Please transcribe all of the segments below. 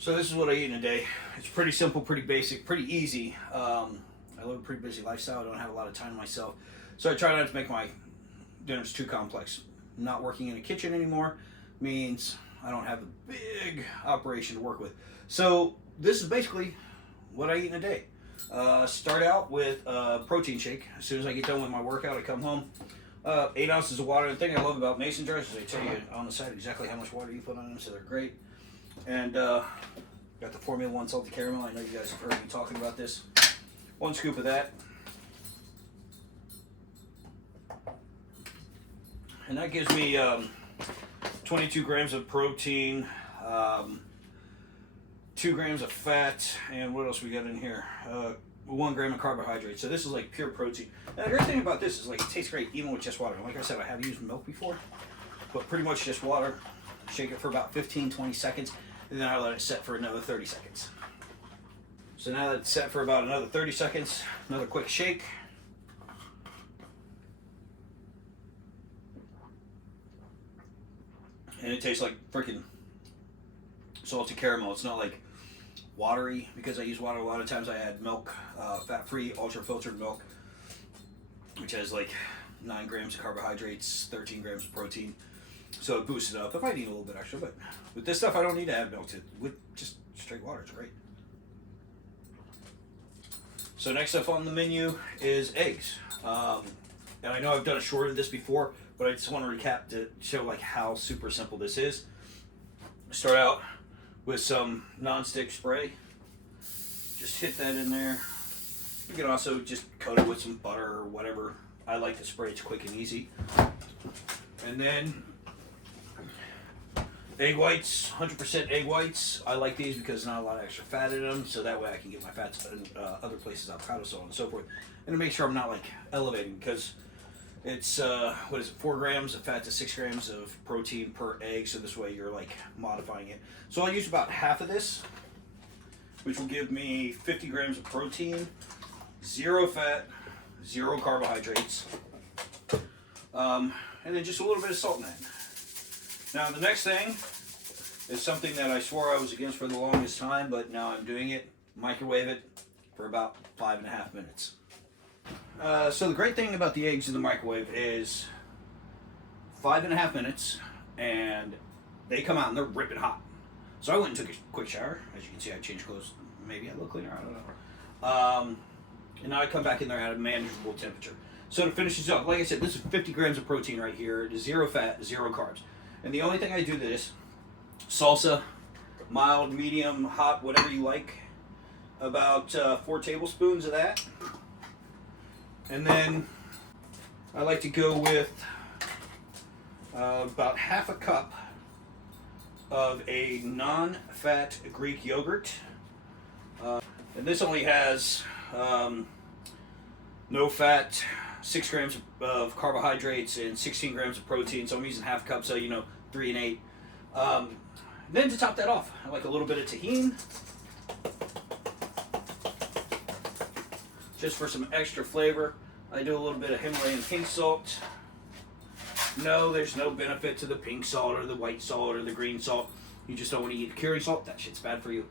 So this is what I eat in a day. It's pretty simple, pretty basic, pretty easy. I live a pretty busy lifestyle. I don't have a lot of time myself. So I try not to make my dinners too complex. Not working in a kitchen anymore means I don't have a big operation to work with. So this is basically what I eat in a day. Start out with a protein shake. As soon as I get done with my workout, I come home. 8 ounces of water. The thing I love about mason jars is they tell you on the side exactly how much water you put on them, so they're great. And got the Formula One salted caramel. I know you guys have heard me talking about this. 1 scoop of that. And that gives me 22 grams of protein, 2 grams of fat, and what else we got in here? 1 gram of carbohydrates. So this is like pure protein. And the great thing about this is like it tastes great even with just water. And like I said, I have used milk before, but pretty much just water. Shake it for about 15-20 seconds, and then I let it set for another 30 seconds. So now that it's set for about another 30 seconds, another quick shake. And it tastes like freaking salted caramel. It's not like watery because I use water a lot of times. I add milk, fat-free, ultra-filtered milk, which has like 9 grams of carbohydrates, 13 grams of protein. So it boosts it up if I need a little bit extra. But with this stuff, I don't need to add milk to it. With just straight water, it's great. So next up on the menu is eggs. And I know I've done a short of this before, but I just want to recap to show like how super simple this is. Start out with some non-stick spray. Just hit that in there. You can also just coat it with some butter or whatever. I like to spray, it's quick and easy. And then egg whites, 100% egg whites. I like these because there's not a lot of extra fat in them, so that way I can get my fats in other places, avocado, so on and so forth. And to make sure I'm not like elevating, because it's, 4 grams of fat to 6 grams of protein per egg, so this way you're like modifying it. So I'll use about half of this, which will give me 50 grams of protein, 0 fat, 0 carbohydrates, and then just a little bit of salt in that. Now the next thing is something that I swore I was against for the longest time, but now I'm doing it. Microwave it for about 5.5 minutes. So the great thing about the eggs in the microwave is 5.5 minutes and they come out and they're ripping hot. So I went and took a quick shower. As you can see, I changed clothes. Maybe I look cleaner, I don't know. And now I come back in there at a manageable temperature. So to finish this up, like I said, this is 50 grams of protein right here, 0 fat, 0 carbs. And the only thing I do to this, salsa, mild, medium, hot, whatever you like, about 4 tablespoons of that. And then I like to go with about half a cup of a non-fat Greek yogurt. And this only has no fat, 6 grams of carbohydrates, and 16 grams of protein. So I'm using half a cup, so 3 and 8. Then to top that off, I like a little bit of tahini, just for some extra flavor. I do a little bit of Himalayan pink salt. No, there's no benefit to the pink salt or the white salt or the green salt. You just don't want to eat curing salt. That shit's bad for you.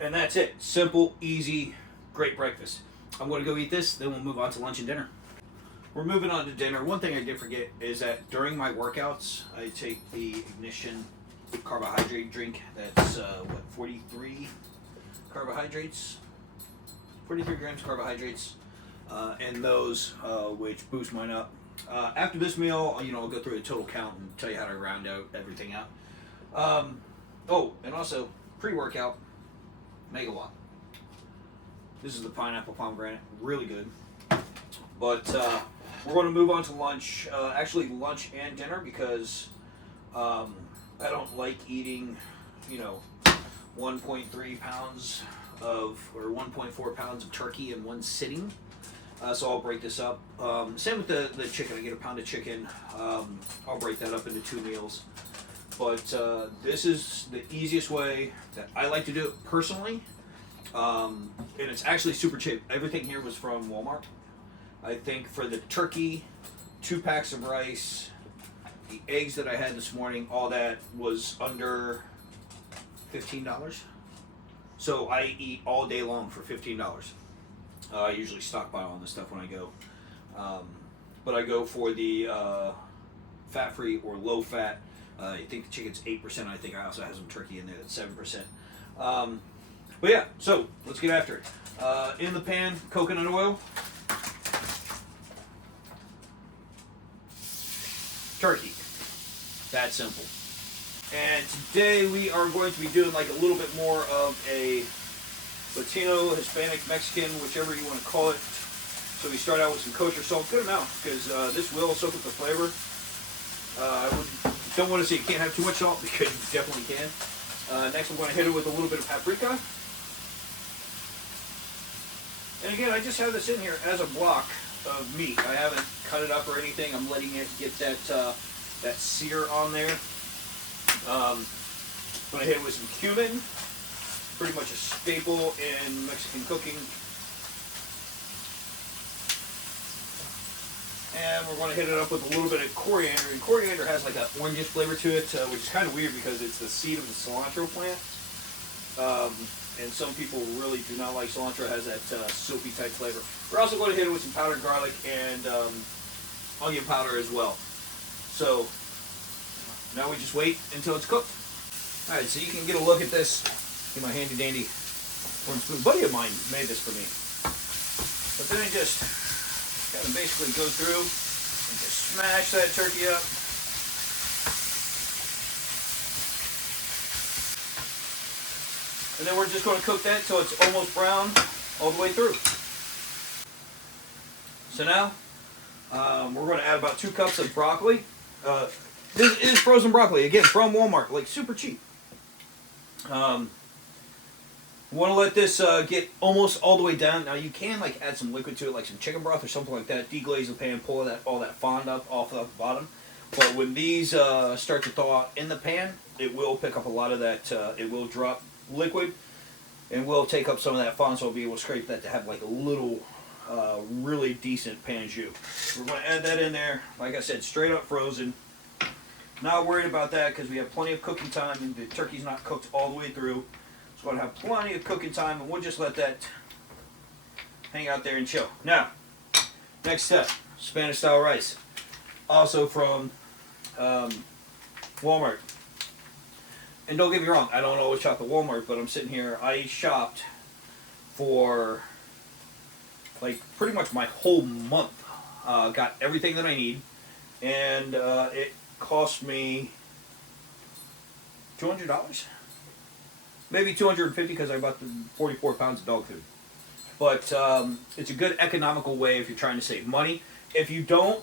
And that's it. Simple, easy, great breakfast. I'm going to go eat this, then we'll move on to lunch and dinner. We're moving on to dinner. One thing I did forget is that during my workouts, I take the Ignition carbohydrate drink. That's 43 carbohydrates, 43 grams carbohydrates, and those which boost mine up. After this meal, I'll go through the total count and tell you how to round out everything out. Oh, and also pre-workout, Megawatt. This is the pineapple pomegranate, really good. But we're going to move on to lunch, actually lunch and dinner, because I don't like eating, 1.3 pounds or 1.4 pounds of turkey in one sitting. So I'll break this up. Same with the chicken. I get a pound of chicken. I'll break that up into 2 meals. But this is the easiest way that I like to do it personally. And it's actually super cheap. Everything here was from Walmart. I think for the turkey, 2 packs of rice, the eggs that I had this morning, all that was under $15. So I eat all day long for $15. I usually stockpile on this stuff when I go. But I go for the fat-free or low-fat. I think the chicken's 8%. I think I also have some turkey in there that's 7%. But yeah, so let's get after it. In the pan, coconut oil. Turkey. That simple. And today we are going to be doing like a little bit more of a Latino, Hispanic, Mexican, whichever you want to call it. So we start out with some kosher salt, good amount, because this will soak up the flavor. Don't want to say you can't have too much salt, because you definitely can. Next I'm going to hit it with a little bit of paprika. And again, I just have this in here as a block of meat. I haven't cut it up or anything. I'm letting it get that that sear on there. I'm going to hit it with some cumin. Pretty much a staple in Mexican cooking. And we're going to hit it up with a little bit of coriander. And coriander has like an orangish flavor to it, which is kind of weird because it's the seed of the cilantro plant. And some people really do not like cilantro. It has that soapy type flavor. We're also going to hit it with some powdered garlic and onion powder as well. So now we just wait until it's cooked. Alright, so you can get a look at this. Get my handy dandy wooden spoon. A buddy of mine made this for me. But then I just kind of basically go through and just smash that turkey up. And then we're just going to cook that till it's almost brown all the way through. So now we're going to add about 2 cups of broccoli. This is frozen broccoli, again, from Walmart, like super cheap. Want to let this get almost all the way down. Now you can like add some liquid to it, like some chicken broth or something like that. Deglaze the pan, pull all that fond up off the bottom. But when these start to thaw out in the pan, it will pick up a lot of that. It will drop liquid, and will take up some of that fond. So I'll be able to scrape that to have like a little, really decent pan jus. We're going to add that in there. Like I said, straight up frozen. Not worried about that because we have plenty of cooking time, and the turkey's not cooked all the way through. It's going to have plenty of cooking time, and we'll just let that hang out there and chill. Now, next step, Spanish style rice. Also from Walmart. And don't get me wrong, I don't always shop at Walmart, but I'm sitting here, I shopped for like pretty much my whole month. Got everything that I need, and it cost me $200. Maybe $250 because I bought the 44 pounds of dog food. But it's a good economical way if you're trying to save money. If you don't,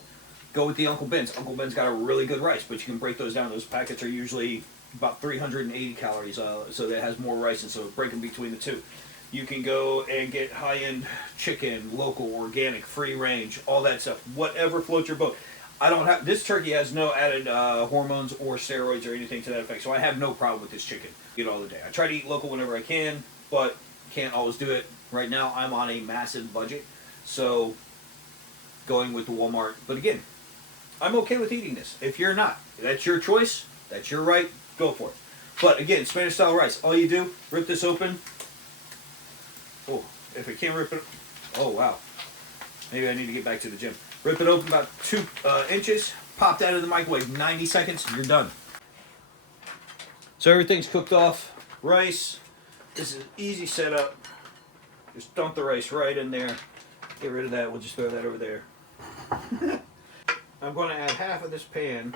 go with the Uncle Ben's. Uncle Ben's got a really good rice, but you can break those down. Those packets are usually about 380 calories, so that has more rice, and so break them between the two. You can go and get high-end chicken, local, organic, free range, all that stuff. Whatever floats your boat. I don't have this turkey has no added hormones or steroids or anything to that effect, so I have no problem with this chicken. Eat all the day. I try to eat local whenever I can, but can't always do it. Right now, I'm on a massive budget, so going with the Walmart. But again, I'm okay with eating this. If you're not, that's your choice. That's your right. Go for it. But again, Spanish style rice. All you do, rip this open. Oh, if I can't rip it, oh wow. Maybe I need to get back to the gym. Rip it open about 2 inches, pop that in the microwave, 90 seconds, you're done. So everything's cooked off. Rice, this is an easy setup. Just dump the rice right in there. Get rid of that, we'll just throw that over there. I'm going to add half of this pan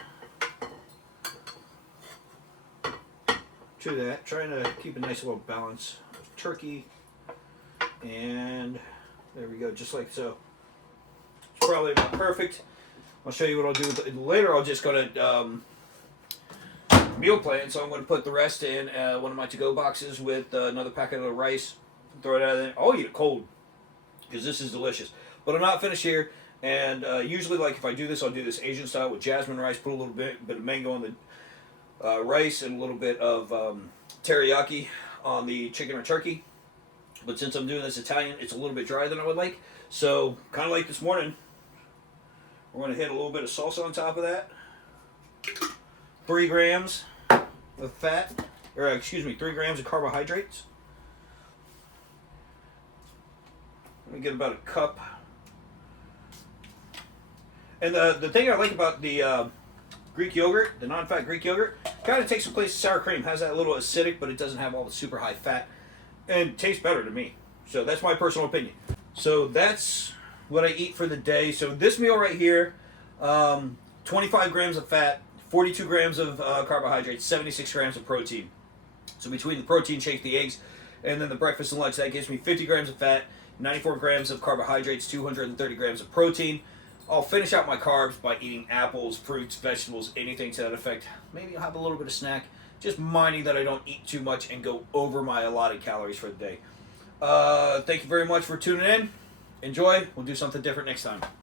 to that, trying to keep a nice little balance of turkey. And there we go, just like so. Probably about perfect. I'll show you what I'll do with it later. I'm just going to meal plan, so I'm going to put the rest in one of my to-go boxes with another packet of rice. Throw it out of there. I'll eat it cold because this is delicious. But I'm not finished here. And usually, like if I do this, I'll do this Asian style with jasmine rice. Put a little bit of mango on the rice and a little bit of teriyaki on the chicken or turkey. But since I'm doing this Italian, it's a little bit drier than I would like. So kind of like this morning. We're going to hit a little bit of salsa on top of that. 3 grams of fat, or excuse me, 3 grams of carbohydrates. Let me get about a cup. And the thing I like about the Greek yogurt, the non-fat Greek yogurt, kind of takes the place of sour cream. Has that little acidic, but it doesn't have all the super high fat, and tastes better to me. So that's my personal opinion. So that's what I eat for the day. So this meal right here, 25 grams of fat, 42 grams of carbohydrates, 76 grams of protein. So between the protein shake, the eggs, and then the breakfast and lunch, that gives me 50 grams of fat, 94 grams of carbohydrates, 230 grams of protein. I'll finish out my carbs by eating apples, fruits, vegetables, anything to that effect. Maybe I'll have a little bit of snack, just minding that I don't eat too much and go over my allotted calories for the day. Thank you very much for tuning in. Enjoy. We'll do something different next time.